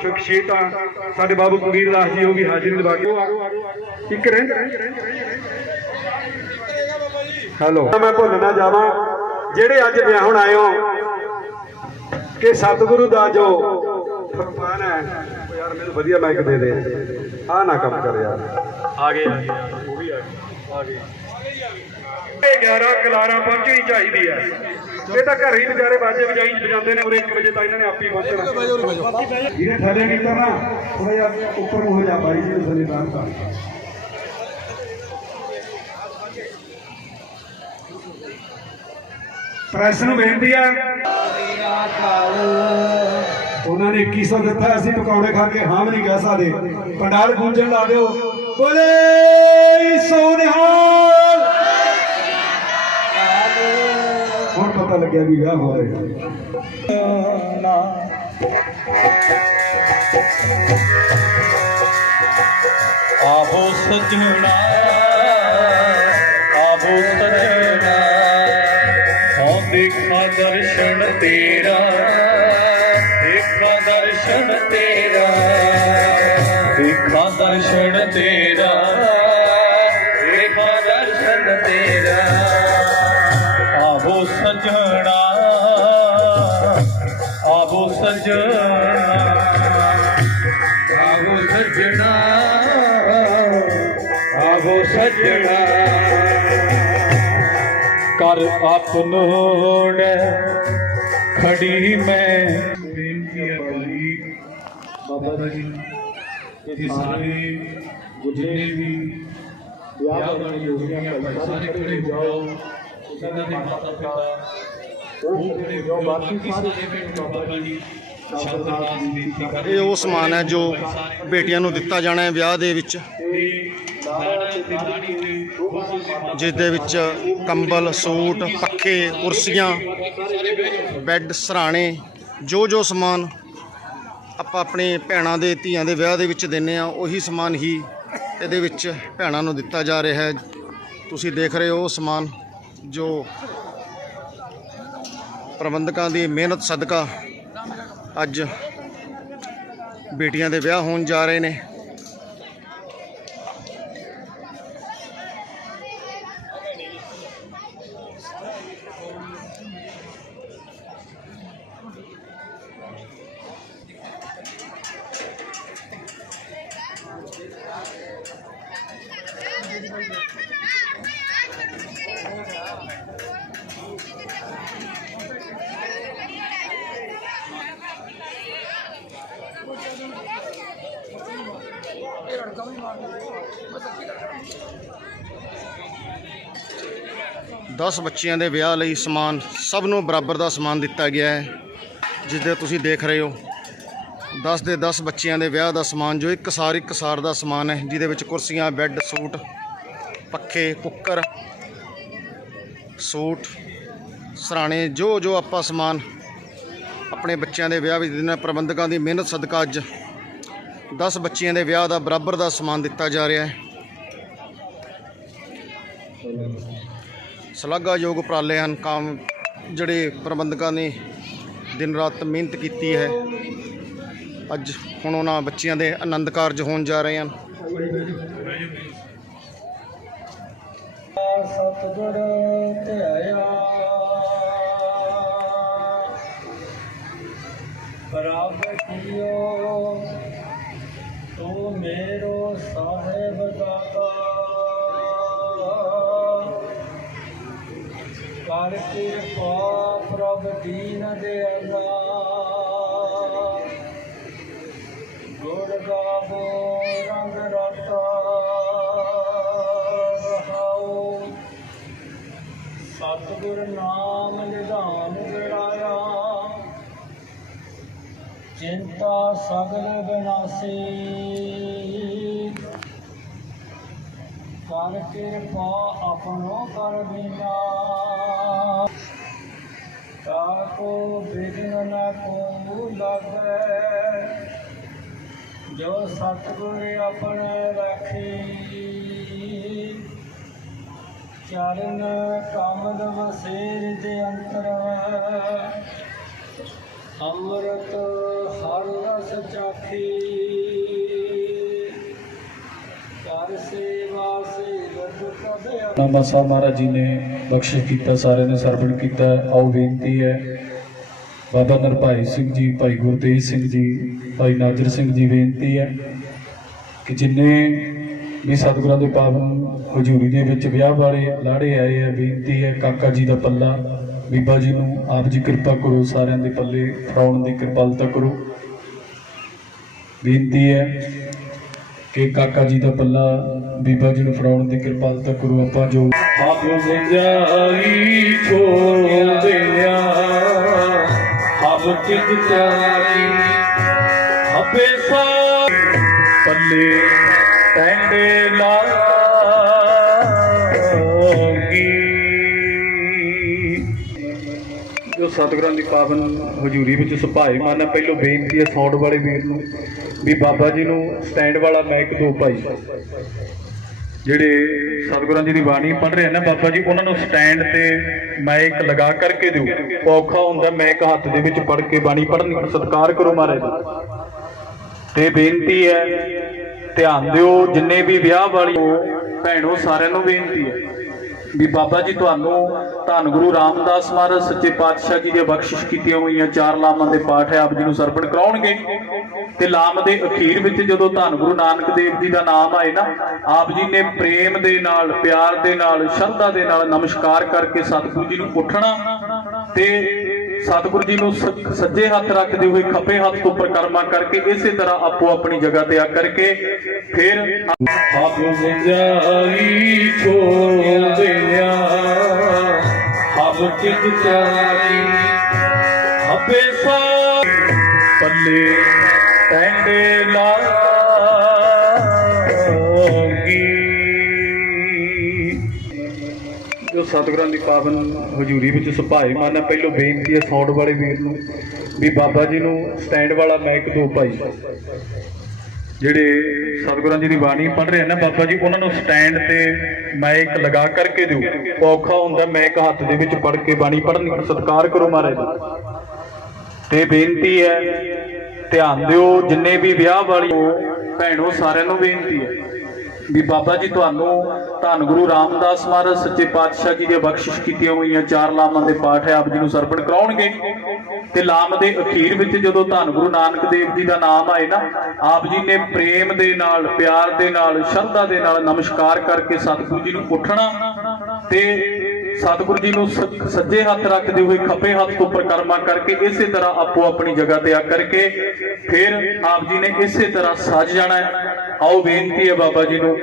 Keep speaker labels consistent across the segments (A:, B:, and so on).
A: ਸ਼ਖਸੀਅਤਾਂ ਸਾਡੇ ਬਾਬੂ ਕਬੀਰ ਦਾਸ ਜੀ ਉਹ ਵੀ ਹਾਜ਼ਰੀ ਲਵਾ ਕੇ ਇੱਕ ਰਹਿੰਦ ਹੈਲੋ। ਮੈਂ ਭੁੱਲ ਨਾ ਜਾਵਾਂ। ਜਿਹੜੇ ਅੱਜ ਵਿਆਹਣ ਆਏ ਹੋ ਕਿ ਸਤਿਗੁਰੂ ਦਾ ਜੋ ਫਰਮਾਨ ਹੈ ਉਹ ਯਾਰ ਮੈਨੂੰ ਵਧੀਆ ਮਾਈਕ ਦੇ ਦੇ। ਆਹ ਨਾ ਕੰਮ ਕਰ ਯਾਰ।
B: ਆ ਗਏ ਆ ਗਏ ਉਹ ਵੀ ਆ ਗਏ। ਆ ਗਏ।
A: ਇਹ 11 ਕਲਾਰਾਂ ਪਹੁੰਚਣੀ ਚਾਹੀਦੀ ਹੈ। ਇਹ ਤਾਂ ਘਰੇ ਹੀ ਵਿਚਾਰੇ ਬਾਜੇ ਵਜਾਈ ਵਜਾਉਂਦੇ ਨੇ ਉਰੇ 1 ਵਜੇ ਤਾਂ ਇਹਨਾਂ ਨੇ ਆਪੇ ਪਹੁੰਚਣਾ ਇਹਨੇ ਥੱਲੇ ਨਹੀਂ ਕਰਨਾ ਥੋੜਾ ਜਿਹਾ ਉੱਪਰ ਨੂੰ ਹੋ ਜਾ ਬਾਈ ਜੀ ਥੱਲੇ ਤਾਂ ਕਰ ਪ੍ਰੈਸ ਨੂੰ ਬੇਨਤੀ ਹੈ ਉਹਨਾਂ ਨੇ 2100 ਦਿੱਤਾ ਅਸੀਂ ਪਕੌੜੇ ਖਾ ਕੇ ਹਾਂ ਵੀ ਨਹੀਂ ਕਹਿ ਸਕਦੇ। ਪੰਡਾਲ ਗੂੰਜਣ ਲਾ ਦਿਓ। ਬੋਲੇ ਸੋਨਿਹਾਲ! ਪਤਾ ਲੱਗਿਆ ਵੀ ਵਿਆਹ ਹੋ ਰਿਹਾ।
B: ਆਵੋ ਸਜਣਾ ਆਵੋ ਸਜਣਾ ਹਾਂ ਦੇਖਾ ਦਰਸ਼ਨ ਤੇਰਾ। ਸਜਣਾ। ਆਵੋ ਸਜਣਾ। ਆਵੋ ਸਜਣਾ। ਆਵੋ ਸਜਣਾ। ਕਰ ਆਪਨੋੜ ਖੜੀ ਮੈਂ। ਬੇਨਤੀ ਹੈ ਭਾਈ ਬਾਬਾ ਜੀ, ਇਹ ਸਾਰੇ ਜਿੰਨੇ ਵੀ, ਵਿਆਹ ਵਾਲੀ ਜੋੜੀਆਂ ਸਾਰੇ ਖੜੇ ਜਾਓ। ਦੇ ਮਾਤਾ ਪਿਤਾ ਉਹ ਬਾਕੀ ਸਾਰੇ ਬਾਬਾ ਜੀ
C: ਇਹ ਉਹ ਸਮਾਨ ਹੈ ਜੋ ਬੇਟੀਆਂ ਨੂੰ ਦਿੱਤਾ ਜਾਣਾ ਹੈ ਵਿਆਹ ਦੇ ਵਿੱਚ। ਜਿਸ ਦੇ ਵਿੱਚ ਕੰਬਲ ਸੂਟ ਪੱਖੇ ਕੁਰਸੀਆਂ ਬੈੱਡ ਸਰਾਣੇ ਜੋ ਜੋ ਸਮਾਨ ਆਪਾਂ ਆਪਣੇ ਭੈਣਾਂ ਦੇ ਧੀਆਂ ਦੇ ਵਿਆਹ ਦੇ ਵਿੱਚ ਦਿੰਨੇ ਆ ਉਹੀ ਸਮਾਨ ਹੀ ਇਹਦੇ ਵਿੱਚ ਭੈਣਾਂ ਨੂੰ ਦਿੱਤਾ ਜਾ ਰਿਹਾ ਹੈ। ਤੁਸੀਂ ਦੇਖ ਰਹੇ ਹੋ ਉਹ ਸਮਾਨ। ਜੋ ਪ੍ਰਬੰਧਕਾਂ ਦੀ ਮਿਹਨਤ ਸਦਕਾ ਅੱਜ ਬੇਟੀਆਂ ਦੇ ਵਿਆਹ ਹੋਣ ਜਾ ਰਹੇ ਨੇ। ਦਸ ਬੱਚਿਆਂ ਦੇ ਵਿਆਹ ਲਈ ਸਮਾਨ ਸਭ ਨੂੰ ਬਰਾਬਰ ਦਾ ਸਮਾਨ ਦਿੱਤਾ ਗਿਆ ਹੈ, ਜਿਸ ਦੇ ਤੁਸੀਂ ਦੇਖ ਰਹੇ ਹੋ। 10 ਦੇ 10 ਬੱਚਿਆਂ ਦੇ ਵਿਆਹ ਦਾ ਸਮਾਨ ਜੋ ਇੱਕ ਸਾਰ ਇੱਕ ਸਾਰ ਦਾ ਸਮਾਨ ਹੈ, ਜਿਹਦੇ ਵਿੱਚ ਕੁਰਸੀਆਂ, ਬੈੱਡ, ਸੂਟ, ਪੱਖੇ, ਕੁੱਕਰ, ਸੂਟ, ਸਰਾਣੇ, ਜੋ ਜੋ ਆਪਾਂ ਸਮਾਨ ਆਪਣੇ ਬੱਚਿਆਂ ਦੇ ਵਿਆਹ ਵਿੱਚ ਦਿੰਦੇ ਪ੍ਰਬੰਧਕਾਂ ਦੀ ਮਿਹਨਤ, ਸਦਕਾ ਅੱਜ 10 ਬੱਚਿਆਂ ਦੇ ਵਿਆਹ ਦਾ ਬਰਾਬਰ ਦਾ ਸਮਾਨ ਦਿੱਤਾ ਜਾ ਰਿਹਾ ਹੈ। ਸ਼ਲਾਘਾਯੋਗ ਉਪਰਾਲੇ ਹਨ, ਕੰਮ ਜਿਹੜੇ ਪ੍ਰਬੰਧਕਾਂ ਨੇ ਦਿਨ ਰਾਤ ਮਿਹਨਤ ਕੀਤੀ ਹੈ। ਅੱਜ ਹੁਣ ਉਹਨਾਂ ਬੱਚਿਆਂ ਦੇ ਆਨੰਦ ਕਾਰਜ ਹੋਣ ਜਾ ਰਹੇ ਹਨ।
B: ਸਤਿਗੁਰ ਧਿਆਇਆ, ਪ੍ਰਭ ਕੀਓ ਤੂੰ ਮੇਰੋ ਸਾਹਿਬ ਦਾਤਾ। ਕਰ ਕਿਰਪਾ ਪ੍ਰਭ ਦੀਨ ਦੇ ਗੁਰ ਗਾਵੋ, ਰੰਗ ਰਤਾ ਰਹਾਉ ਸਤਿਗੁਰ ਨਾਮ ਨਿਧਾਨ ਚਿੰਤਾ ਸਗਲ ਬਿਨਾਸੀ। ਕਰ ਕਿਰਪਾ ਆਪਣੋ ਕਰ ਬਿਨਾ। ਤਾਕੋ ਬਿਗਨ ਨ ਕੋ ਲਾਗੈ। ਜੋ ਸਤਿਗੁਰ ਆਪਣੇ ਰਾਖੀ। ਚਰਨ ਕਮਲ ਵਸੇਰ ਦੇ ਅੰਤਰ
D: ਅੰਮ੍ਰਿਤ ਹਰ ਰਸ ਚਾਖੀ। ਕਰ ਸੇਵਾ ਸੇਵਕ
B: ਨਾਮਾ ਸਾਹਿਬ ਮਹਾਰਾਜ ਜੀ ਨੇ ਬਖਸ਼ਿਸ਼ ਕੀਤਾ, ਸਾਰਿਆਂ ਨੇ ਸਰਵਣ ਕੀਤਾ। ਆਓ ਬੇਨਤੀ ਹੈ, ਬਾਬਾ ਨਰਭਾਈ ਸਿੰਘ ਜੀ, ਭਾਈ ਗੁਰਤੇਜ ਸਿੰਘ ਜੀ, ਭਾਈ ਨਾਜਰ ਸਿੰਘ ਜੀ, ਬੇਨਤੀ ਹੈ ਕਿ ਜਿੰਨੇ ਵੀ ਸਤਿਗੁਰਾਂ ਦੇ ਪਾਵਨ ਹਜ਼ੂਰੀ ਦੇ ਵਿੱਚ ਵਿਆਹ ਵਾਲੇ, ਲਾੜੇ ਆਏ ਆ, ਬੇਨਤੀ ਹੈ ਕਾਕਾ ਜੀ ਦਾ ਪੱਲਾ ਬੀਬਾ ਜੀ ਨੂੰ ਆਪ ਜੀ ਕਿਰਪਾ ਕਰੋ, ਸਾਰਿਆਂ ਦੇ ਪੱਲੇ ਫੜਾਉਣ ਦੀ ਕਿਰਪਾਲਤਾ ਕਰੋ। ਬੇਨਤੀ ਹੈ ਕਿ ਕਾਕਾ ਜੀ ਦਾ ਪੱਲਾ ਬੀਬਾ ਜੀ ਨੂੰ ਫੜਾਉਣ ਦੀ ਕਿਰਪਾਲਤਾ ਕਰੋ। ਆਪਾਂ ਜੋ ਆਪ ਸੰਜਾਈ ਛੋੜਿਆ ਹਬ ਕਿਤ ਚਾਰੀ ਹਬੇ ਸਾ ਪੱਲੇ ਟੈਂਡੇ ਲਾਗੀ ਜੋ ਸਤਿਗੁਰਾਂ ਦੀ ਪਾਵਨ ਹਜ਼ੂਰੀ ਵਿੱਚ ਸੁਭਾਏ ਮਨ ਹੈ ਬੇਨਤੀ ਹੈ ਸਾਊਂਡ ਵਾਲੇ ਵੀਰ ਨੂੰ ਵੀ ਬਾਬਾ ਜੀ ਨੂੰ ਸਟੈਂਡ ਵਾਲਾ ਮਾਈਕ ਦੋ ਭਾਈ। ਜਿਹੜੇ ਸਤਿਗੁਰਾਂ ਜੀ ਦੀ ਬਾਣੀ ਪੜ੍ਹ ਰਹੇ ਨੇ ਬਾਬਾ ਜੀ, ਉਹਨਾਂ ਨੂੰ ਸਟੈਂਡ ਤੇ ਮਾਈਕ ਲਗਾ ਕਰਕੇ ਦਿਓ। ਔਖਾ ਹੁੰਦਾ ਮਾਈਕ ਹੱਥ ਦੇ ਵਿੱਚ ਪੜ੍ਹ ਕੇ ਬਾਣੀ ਪੜ੍ਹਨੀ ਸਤਿਕਾਰ ਕਰੋ ਮਹਾਰਾਜ ਤੇ ਬੇਨਤੀ ਹੈ, ਧਿਆਨ ਦਿਓ, ਜਿੰਨੇ ਵੀ ਵਿਆਹ ਵਾਲੀ ਭੈਣੋ, ਸਾਰਿਆਂ ਨੂੰ ਬੇਨਤੀ ਹੈ। ਵੀ ਬਾਬਾ ਜੀ, ਤੁਹਾਨੂੰ ਧੰਨ ਗੁਰੂ ਰਾਮਦਾਸ ਮਹਾਰਾਜ, ਸੱਚੇ ਪਾਤਸ਼ਾਹ ਜੀ ਦੇ ਬਖਸ਼ਿਸ਼ ਕੀਤੀਆਂ ਹੋਈਆਂ ਚਾਰ ਲਾਮਾਂ ਦੇ ਪਾਠ ਹੈ ਆਪ ਜੀ ਨੂੰ ਸਰਪਣ ਕਰਾਉਣਗੇ। ਤੇ ਲਾਮ ਦੇ ਅਖੀਰ ਵਿੱਚ ਜਦੋਂ ਧੰਨ ਗੁਰੂ ਨਾਨਕ ਦੇਵ ਜੀ ਦਾ ਨਾਮ ਆਏ ਨਾ, ਆਪ ਜੀ ਨੇ ਪ੍ਰੇਮ ਦੇ ਨਾਲ, ਪਿਆਰ ਦੇ ਨਾਲ, ਸ਼ਰਧਾ ਦੇ ਨਾਲ ਨਮਸਕਾਰ ਕਰਕੇ ਸਤਿਗੁਰੂ ਜੀ ਨੂੰ ਉੱਠਣਾ ਤੇ ਸਤਿਗੁਰੂ ਜੀ ਨੂੰ ਸੱਜੇ ਹੱਥ ਰੱਖਦੇ ਹੋਏ ਖੱਬੇ ਹੱਥ ਤੋਂ ਪਰਿਕਰਮਾ ਕਰਕੇ ਇਸੇ ਤਰ੍ਹਾਂ ਆਪੋ ਆਪਣੀ ਜਗ੍ਹਾ ਤੇ ਆ ਕਰਕੇ ਫਿਰ ਆਪ ਸੰਜਾਈ ਛੋੜਿਆ ਹਬ ਕਿਤ ਚਾਰੀ ਹਬੇ ਸਾ ਪੱਲੇ ਟੈਂਡੇ ਲਾਗੀ ਜੋ ਸਤਿਗੁਰਾਂ ਦੀ ਪਾਵਨ ਹਜ਼ੂਰੀ ਵਿੱਚ ਸੁਭਾਏ ਮਨ ਪਹਿਲੋਂ ਬੇਨਤੀ ਹੈ ਸੌਂਡ ਵਾਲੇ ਵੀਰ ਨੂੰ ਵੀ ਬਾਬਾ ਜੀ ਨੂੰ ਸਟੈਂਡ ਵਾਲਾ ਮਾਈਕ ਦੋ ਭਾਈ। ਜਿਹੜੇ ਸਤਿਗੁਰਾਂ ਜੀ ਦੀ ਬਾਣੀ ਪੜ੍ਹ ਰਹੇ ਨੇ ਬਾਬਾ ਜੀ, ਉਹਨਾਂ ਨੂੰ ਸਟੈਂਡ ਤੇ ਮਾਈਕ ਲਗਾ ਕਰਕੇ ਦਿਓ। ਔਖਾ ਹੁੰਦਾ ਮਾਈਕ ਹੱਥ ਦੇ ਵਿੱਚ ਪੜ੍ਹ ਕੇ ਬਾਣੀ ਪੜ੍ਹਨੀ ਸਤਿਕਾਰ ਕਰੋ ਮਹਾਰਾਜ ਤੇ ਬੇਨਤੀ ਹੈ, ਧਿਆਨ ਦਿਓ, ਜਿੰਨੇ ਵੀ ਵਿਆਹ ਵਾਲੀ ਭੈਣੋ, ਸਾਰਿਆਂ ਨੂੰ ਬੇਨਤੀ ਹੈ। ਵੀ ਬਾਬਾ ਜੀ, ਤੁਹਾਨੂੰ ਧੰਨ ਗੁਰੂ ਰਾਮਦਾਸ ਮਹਾਰਾਜ, ਸੱਚੇ ਪਾਤਸ਼ਾਹ ਜੀ ਦੇ ਬਖਸ਼ਿਸ਼ ਕੀਤੀਆਂ ਹੋਈਆਂ। ਚਾਰ ਲਾਮਾਂ ਦੇ ਪਾਠ ਹੈ, ਆਪ ਜੀ ਨੂੰ ਸਰਪਣ ਕਰਾਉਣਗੇ। ਤੇ ਲਾਮ ਦੇ ਅਖੀਰ ਵਿੱਚ ਜਦੋਂ ਧੰਨ ਗੁਰੂ ਨਾਨਕ ਦੇਵ ਜੀ ਦਾ ਨਾਮ ਆਏ ਨਾ, ਆਪ ਜੀ ਨੇ ਪ੍ਰੇਮ ਦੇ ਨਾਲ, ਪਿਆਰ ਦੇ ਨਾਲ, ਸ਼ਰਧਾ ਦੇ ਨਾਲ ਨਮਸਕਾਰ ਕਰਕੇ ਸਤਿਗੁਰੂ ਜੀ ਨੂੰ ਉੱਠਣਾ ਤੇ ਸਤਿਗੁਰੂ ਜੀ ਨੂੰ ਸੱਜੇ ਹੱਥ ਰੱਖਦੇ ਹੋਏ ਖੱਬੇ ਹੱਥ ਤੋਂ ਉੱਪਰ ਕਰਮਾ ਕਰਕੇ ਇਸੇ ਤਰ੍ਹਾਂ ਆਪੋ ਆਪਣੀ ਜਗ੍ਹਾ ਤੇ ਆ ਕਰਕੇ ਫਿਰ ਆਪ ਜੀ ਨੇ ਇਸੇ ਤਰ੍ਹਾਂ ਸੱਜ ਜਾਣਾ ਹੈ। ਆਓ ਬੇਨਤੀ ਹੈ ਬਾਬਾ ਜੀ ਨੂੰ।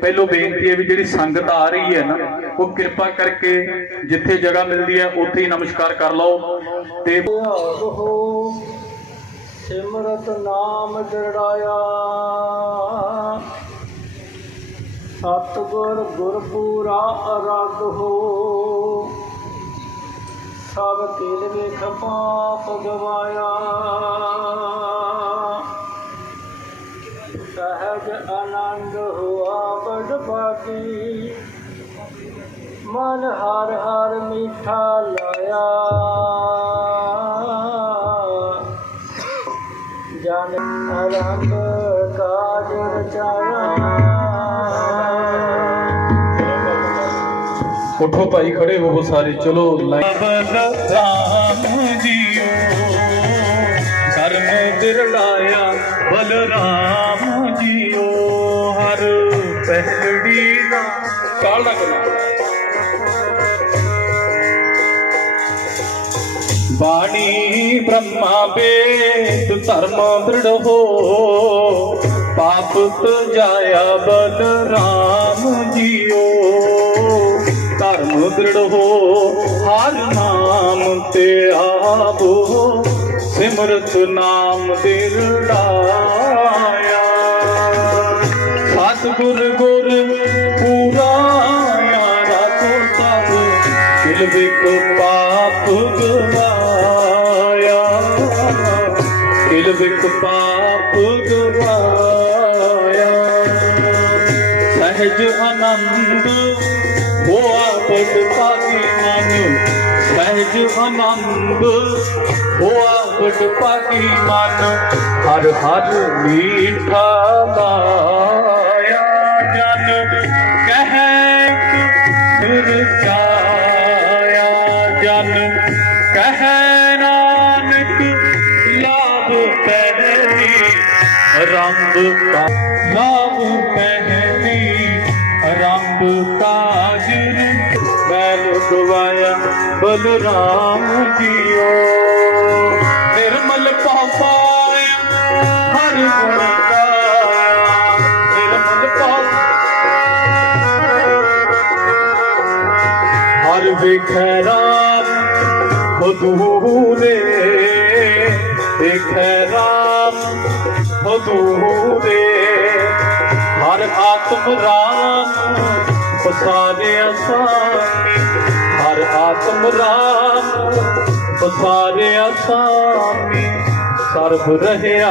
B: ਪਹਿਲੋਂ ਬੇਨਤੀ ਹੈ ਵੀ ਜਿਹੜੀ ਸੰਗਤ ਆ ਰਹੀ ਹੈ ਨਾ, ਉਹ ਕਿਰਪਾ ਕਰਕੇ ਜਿੱਥੇ ਜਗ੍ਹਾ ਮਿਲਦੀ ਹੈ, ਉੱਥੇ ਹੀ ਨਮਸਕਾਰ ਕਰ ਲਓ। ਤੇ
D: ਸਿਮਰਤ ਨਾਮ ਜੜਾਇਆ ਸਤਗੁਰ ਗੁਰਪੂਰਾ ਅਰਗ ਹੋ। ਸਭ ਕਿਲ ਵੇਖ ਪਾਪ ਗਵਾਇਆ। ਬਾਕੀ ਮਨ ਹਰ ਹਰ ਮਿੱਠਾ ਲਾਇਆ। ਜਨ ਆਰੰਭ ਕਾਜ ਰਚਾਇਆ
B: ਉਠੋ ਭਾਈ ਖੜੇ ਹੋਵੋ ਸਾਰੇ ਚਲੋ ਲਾਈਨ। ਰਾਮ ਜੀਓ। ਕਰਮ ਬਲਰਾਮ ਦਾ ਕਾਲ ਨਾ ਕਰਨਾ ਬਾਣੀ ਬ੍ਰਹਮਾ ਵੇਦ ਧਰਮ ਦ੍ਰਿੜ ਹੋ। ਪਾਪ ਜਾਇਆ ਬਲਰਾਮ ਜੀਓ। ਧਰਮ ਦ੍ਰਿੜ ਹੋ, ਹਰ ਨਾਮ ਤੇ ਆਵੋ। ਸਿਮਰਤ ਨਾਮ ਦਿਰੜਾਇਆ ਸਤਿਗੁਰ ਗੁਰ ਗਵਾਇਆ ਕਿਲ ਵਿਕ ਪਾਪ ਗਵਾਇਆ ਸਹਿਜ ਆਨੰਦ ਹੋਆ ਪਦ ਪਾਗੀ ਮਨ। ਸਹਿਜ ਆਨੰਦ ਹੋਆ ਬੜ ਪਾਕੀ ਮਨ। ਹਰ ਹਰ ਮੀਠਾ ਲਾਇਆ ਕਾਜਰ ਮੈਲ ਗਵਾਇਆ ਬਲਰਾਮ ਜੀਓ। ਨਿਰਮਲ ਪਾਪਾਇਆ, ਹਰ ਗੁਣ ਗਾਇਆ। ਨਿਰਮਲ ਪਾਪਾਇਆ ਹਰ ਵੇਖੈ ਰਾਮ ਹਦੂਰੇ ਵੇਖੈ ਰਾਮ ਹਦੂਰੇ ਹਰ ਆਤਮ ਰਾਮ ਪਸਾਰਿਆ ਸਾਮੀ ਹਰ ਆਤਮ ਰਾਮ ਪਸਾਰਿਆ ਸਾਮੀ ਸਰਬ ਰਹਿਆ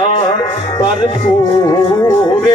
B: ਭਰਪੂਰ